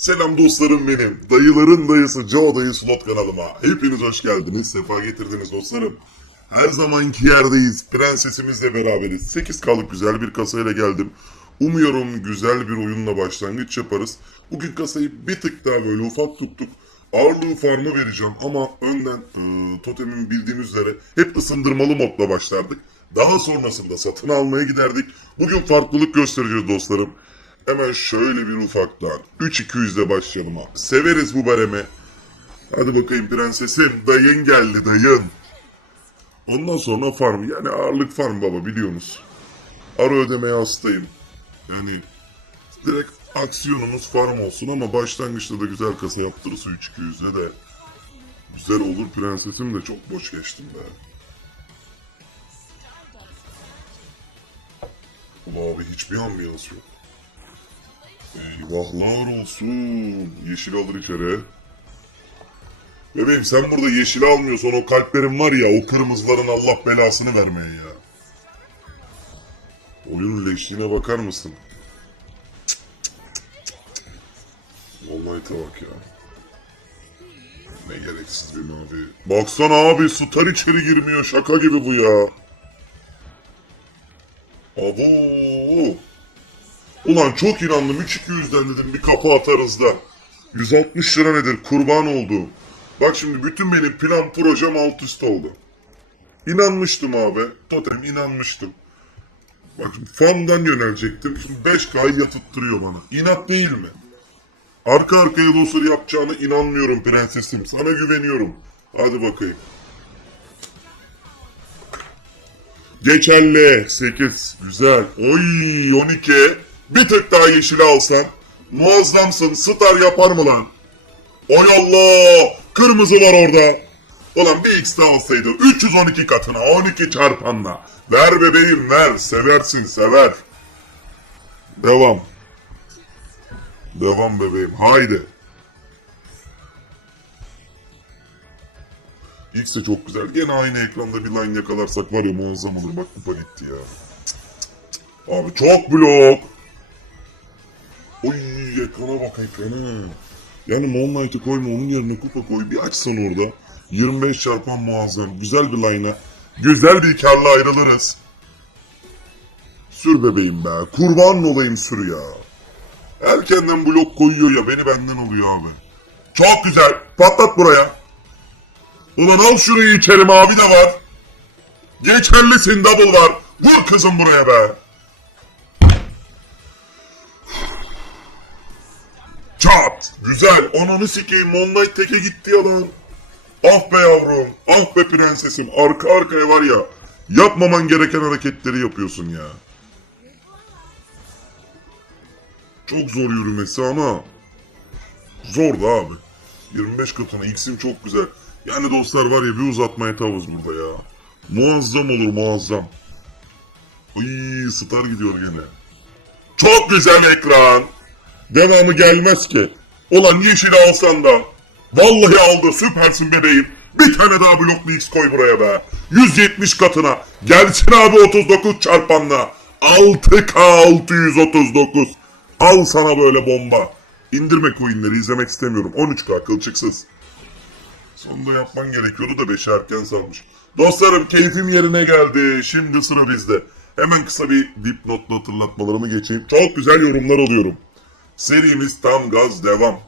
Selam dostlarım benim. Dayıların dayısı Joe Dayı Slot kanalıma. Hepiniz hoş geldiniz. Sefa getirdiniz dostlarım. Her zamanki yerdeyiz. Prensesimizle beraberiz. 8K'lık güzel bir kasayla geldim. Umuyorum güzel bir oyunla başlangıç yaparız. Bugün kasayı bir tık daha böyle ufak tuttuk. Ağırlığı farm'a vereceğim ama önden e, totemin bildiğiniz üzere hep ısındırmalı modla başlardık. Daha sonrasında satın almaya giderdik. Bugün farklılık göstereceğiz dostlarım. Hemen şöyle bir ufaktan 3-200 ile başlayalım abi. Severiz bu baremi. Hadi bakayım prensesim. Dayın geldi dayın. Ondan sonra farm. Yani ağırlık farm baba biliyorsunuz. Ara ödemeye hastayım. Yani direkt aksiyonumuz farm olsun ama başlangıçta da güzel kasa yaptırırsa 3-200'e de güzel olur. Prensesim de çok boş geçtim be. Ulan abi hiçbir ambiyans yok. Eyvahlar olsun. Yeşil alır içeri. Bebeğim sen burada yeşil almıyorsan o kalplerin var ya o kırmızıların Allah belasını vermeye ya. Oyunun leşliğine bakar mısın? Olmayta bak ya. Ne gereksiz bir mavi. Baksana abi Star içeri girmiyor şaka gibi bu ya. Abo. Ulan çok inandım 3-200'den dedim bir kafa atarız da. 160 lira nedir kurban oldu. Bak şimdi bütün benim plan projem alt üst oldu. İnanmıştım abi. Totem inanmıştım. Bak fandan yönelecektim. Şimdi 5K'yı yatırttırıyor bana. İnat değil mi? Arka arkaya loser yapacağına inanmıyorum prensesim. Sana güveniyorum. Hadi bakayım. Geçerli. 8. Güzel. Oy 12. Bir tık daha yeşili alsan. Muazzamsın. Star yapar mı lan? Oy Allah. Kırmızı var orada. Ulan bir X daha olsaydı 312 katına 12 çarpanla. Ver bebeğim ver. Seversin sever. Devam. Devam bebeğim. Haydi. X de çok güzel. Gene aynı ekranda bir line yakalarsak var ya muazzam olur. Bak kupa gitti ya. Abi çok blok. Oy ekrana bak ekrana. Yani Moonlight'ı koyma onun yerine kupa koy. Bir açsan orada. 25 çarpan muazzam. Güzel bir line'a. Güzel bir karla ayrılırız. Sür bebeğim be. Kurban olayım sür ya. Erkenden blok koyuyor ya. Beni benden oluyor abi. Çok güzel. Patlat buraya. Ulan al şurayı içeri mavi de var. Geçerlisin double var. Vur kızım buraya be. Güzel. Ananı sikeyim. Moonlight teke gitti ya lan. Ah be yavrum. Ah be prensesim. Arka arkaya var ya. Yapmaman gereken hareketleri yapıyorsun ya. Çok zor yürümesi ama. Zor da abi. 25 katına X'im çok güzel. Yani dostlar var ya bir uzatmaya tavız burada ya. Muazzam olur muazzam. Iy, star gidiyor gene. Çok güzel ekran. Devamı gelmez ki. Olan yeşili alsan da. Vallahi aldı süpersin bebeğim. Bir tane daha bloklu X koy buraya be. 170 katına. Gelsin abi 39 çarpanla. 6K 639. Al sana böyle bomba. İndirme coinleri izlemek istemiyorum. 13K kılçıksız. Sonunda yapman gerekiyordu da 5 erken salmış. Dostlarım keyfim yerine geldi. Şimdi sıra bizde. Hemen kısa bir dipnotla hatırlatmalarımı geçeyim. Çok güzel yorumlar alıyorum. Serimiz tam gaz devam.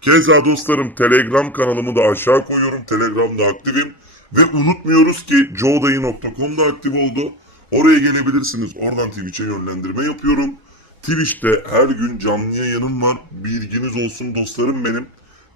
Keza dostlarım Telegram kanalımı da aşağı koyuyorum. Telegram'da aktifim. Ve unutmuyoruz ki joedayı.com'da aktif oldu. Oraya gelebilirsiniz. Oradan Twitch'e yönlendirme yapıyorum. Twitch'te her gün canlı yayınım var. Bilginiz olsun dostlarım benim.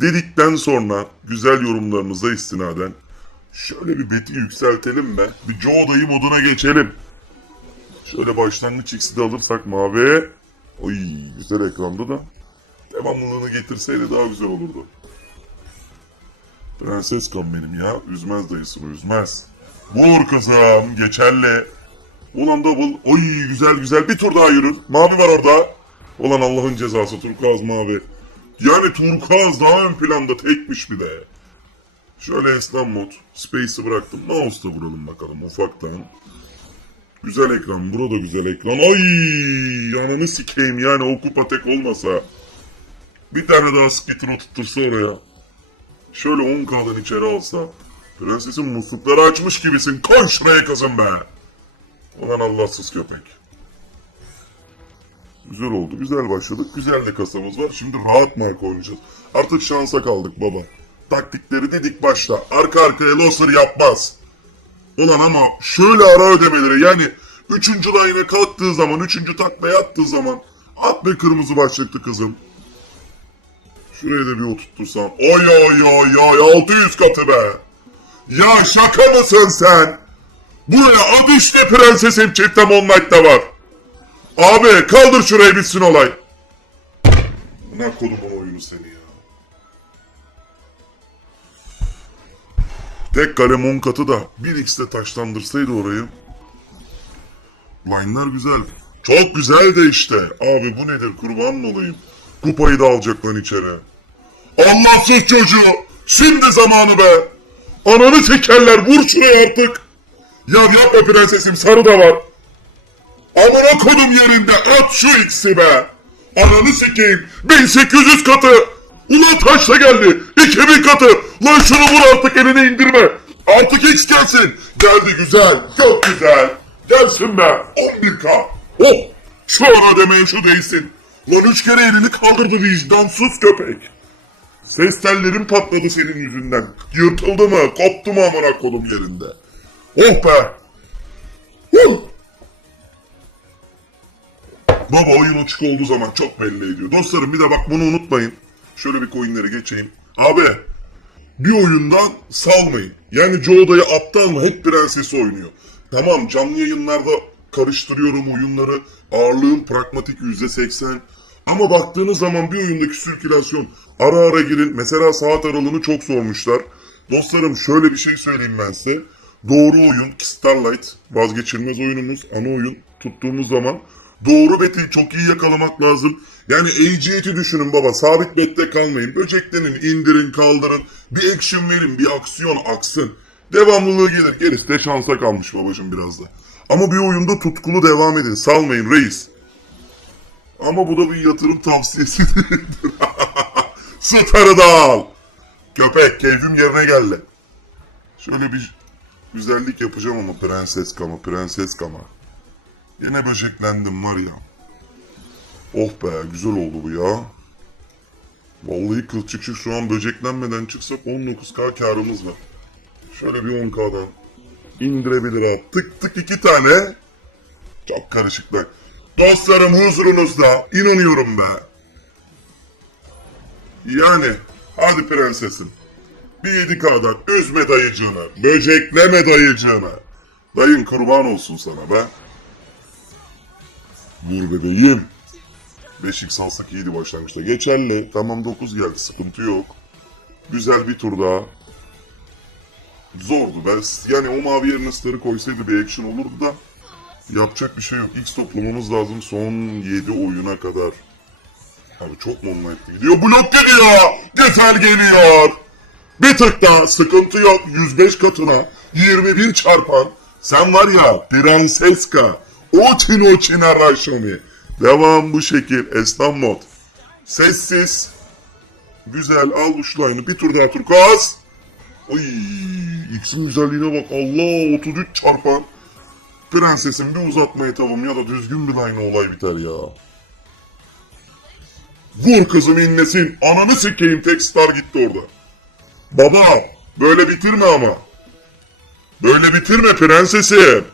Dedikten sonra güzel yorumlarınıza istinaden şöyle bir beti yükseltelim be. Bir Joe dayı moduna geçelim. Şöyle başlangıç X'i de alırsak mavi. Oy güzel ekranda da. Devamlılığını getirseydi daha güzel olurdu. Prenses kan benim ya. Üzmez dayısını üzmez. Vur kızım geçerli. Ulan double. Oy güzel güzel bir tur daha yürür. Mavi var orada. Ulan Allah'ın cezası turkuaz mavi. Yani turkuaz daha ön planda tekmiş bir de. Şöyle eslan mod. Space'i bıraktım. Mouse'da vuralım bakalım ufaktan. Güzel ekran. Burada güzel ekran. Ay ananı sikeyim yani o kupa tek olmasa. Bir tane daha skitter oturtursa oraya. Şöyle 10k'dan içeri alsa. Prensesin muslukları açmış gibisin. Koy şuraya kızım be. Ulan Allahsız köpek. Güzel oldu. Güzel başladık. Güzel de kasamız var. Şimdi rahat marka oynayacağız. Artık şansa kaldık baba. Taktikleri dedik başta. Arka arkaya loser yapmaz. Ulan ama şöyle ara ödemeleri yani üçüncü line'e kalktığı zaman, üçüncü taklaya attığı zaman at be kırmızı başlıklı kızım. Şuraya da bir oturtursam. Oy oy oy oy 600 katı be. Ya şaka mısın sen? Buraya adı işte prensesim çifte Moonlight'ta var. Abi kaldır şurayı bitsin olay. Ne kodumun oyunu seni ya. Tek kale 10 katı da 1x'te taşlandırsaydı orayı. Line'lar güzel. Çok güzel de işte. Abi bu nedir kurban mı olayım? Kupayı da alacak lan içeri. Allahsız çocuğu. Şimdi zamanı be. Ananı tekerler vur şuraya artık. Ya yapma prensesim sarı da var. Amına kodum yerinde at şu x'i be. Ananı sikeyim. 1800 katı. Ulan taşla geldi. 2000 katı. Lan şunu vur artık eline indirme. Artık x gelsin. Geldi güzel. Çok güzel. Gelsin be. 11k. Oh. Şu an ödemeye şu değsin. Lan üç kere elini kaldırdı vicdansız köpek. Ses tellerin patladı senin yüzünden. Yırtıldı mı? Koptu mu amına kodum yerinde? Oh be. Huh. Baba oyun açık olduğu zaman çok belli ediyor. Dostlarım bir de bak bunu unutmayın. Şöyle bir coinleri geçeyim. Abi bir oyundan salmayın. Yani Joe'dayı aptal mı? Hep prensesi oynuyor. Tamam canlı yayınlarda karıştırıyorum oyunları. Ağırlığım pragmatik %80. Ama baktığınız zaman bir oyundaki sirkülasyon ara ara girin. Mesela saat aralığını çok sormuşlar. Dostlarım şöyle bir şey söyleyeyim ben size. Doğru oyun Starlight vazgeçilmez oyunumuz. Ana oyun tuttuğumuz zaman doğru beti çok iyi yakalamak lazım. Yani AG'yi düşünün baba. Sabit bette kalmayın. Böceklenin indirin kaldırın. Bir action verin. Bir aksiyon aksın. Devamlılığı gelir. Gerisi de şansa kalmış babacım biraz da. Ama bir oyunda tutkulu devam edin. Salmayın reis. Ama bu da bir yatırım tavsiyesi değildir. Da al. Köpek keyfim yerine geldi. Şöyle bir güzellik yapacağım ama prenses kama prenses kama. Yine böceklendim var ya. Oh be güzel oldu bu ya. Vallahi kılçık çık şu an böceklenmeden çıksak 19k karımız var. Şöyle bir 10k'dan indirebilir abi. Tık tık iki tane. Çok karışıklar. Dostlarım huzurunuzda inanıyorum be. Yani hadi prensesim. Bir 7K'dan üzme dayıcığını. Böcekleme dayıcığını. Dayın kurban olsun sana be. Vur bebeğim. 5x alsak iyiydi başlangıçta. Geçerli. Tamam 9 geldi. Sıkıntı yok. Güzel bir tur daha. Zordu. Ben, yani o mavi yerine starı koysaydı bir action olurdu da. Yapacak bir şey yok. X toplamamız lazım son 7 oyuna kadar. Abi çok online gidiyor? Blok geliyor. Güzel geliyor. Bir tık daha sıkıntı yok. 105 katına 21 çarpan. Sen var ya Prenseska. Oçin oçin araşomi. Devam bu şekil. Esnaf mod. Sessiz. Güzel al uçlayını. Bir tur daha turkuaz. Oy, X'in güzelliğine bak. Allah 33 çarpan. Prensesin bir uzatmayı tamam ya da düzgün bir line olay biter ya. Vur kızım inlesin. Ananı sikeyim tek star gitti orada. Baba böyle bitirme ama. Böyle bitirme prensesim.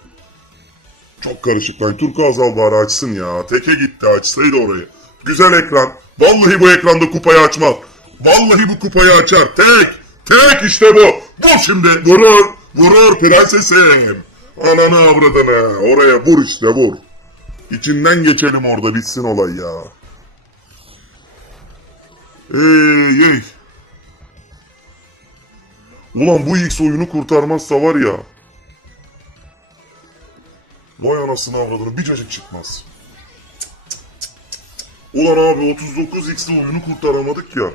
Çok karışık lan. Turku Azal bari açsın ya. Teke gitti açsaydı orayı. Güzel ekran. Vallahi bu ekranda kupayı açmaz. Vallahi bu kupayı açar. Tek. Tek işte bu. Vur şimdi. Vurur. Vurur prensesim. Ananı avradını. Oraya vur işte vur. İçinden geçelim orada bitsin olay ya. Ey ey. Ulan bu X oyunu kurtarmazsa var ya. Vay anasını avradını bir cacık çıkmaz. Ulan abi 39 X'li oyunu kurtaramadık ya.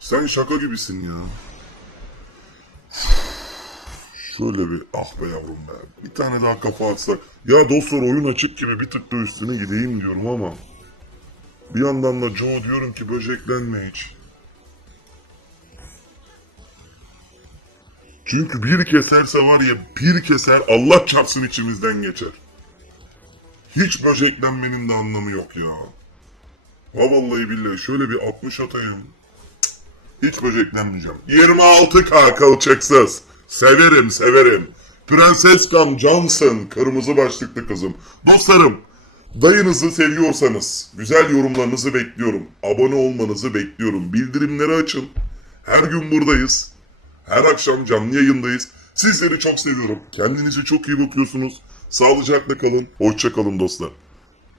Sen şaka gibisin ya. Şöyle bir ah be yavrum be. Bir tane daha kafa atsak. Ya dostlar oyun açık gibi bir tık da üstüne gideyim diyorum ama. Bir yandan da Joe diyorum ki böceklenme hiç. Çünkü bir keserse var ya bir keser Allah çarpsın içimizden geçer. Hiç böceklenmenin de anlamı yok ya. Ha vallahi billahi şöyle bir 60 atayım. Hiç böceklenmeyeceğim. 26K kalçaksız. Severim severim. Prenses Cam Johnson. Kırmızı başlıklı kızım. Dostlarım Dayınızı seviyorsanız güzel yorumlarınızı bekliyorum. Abone olmanızı bekliyorum. Bildirimleri açın. Her gün buradayız. Her akşam canlı yayındayız. Sizleri çok seviyorum. Kendinize çok iyi bakıyorsunuz. Sağlıcakla kalın. Hoşça kalın dostlar.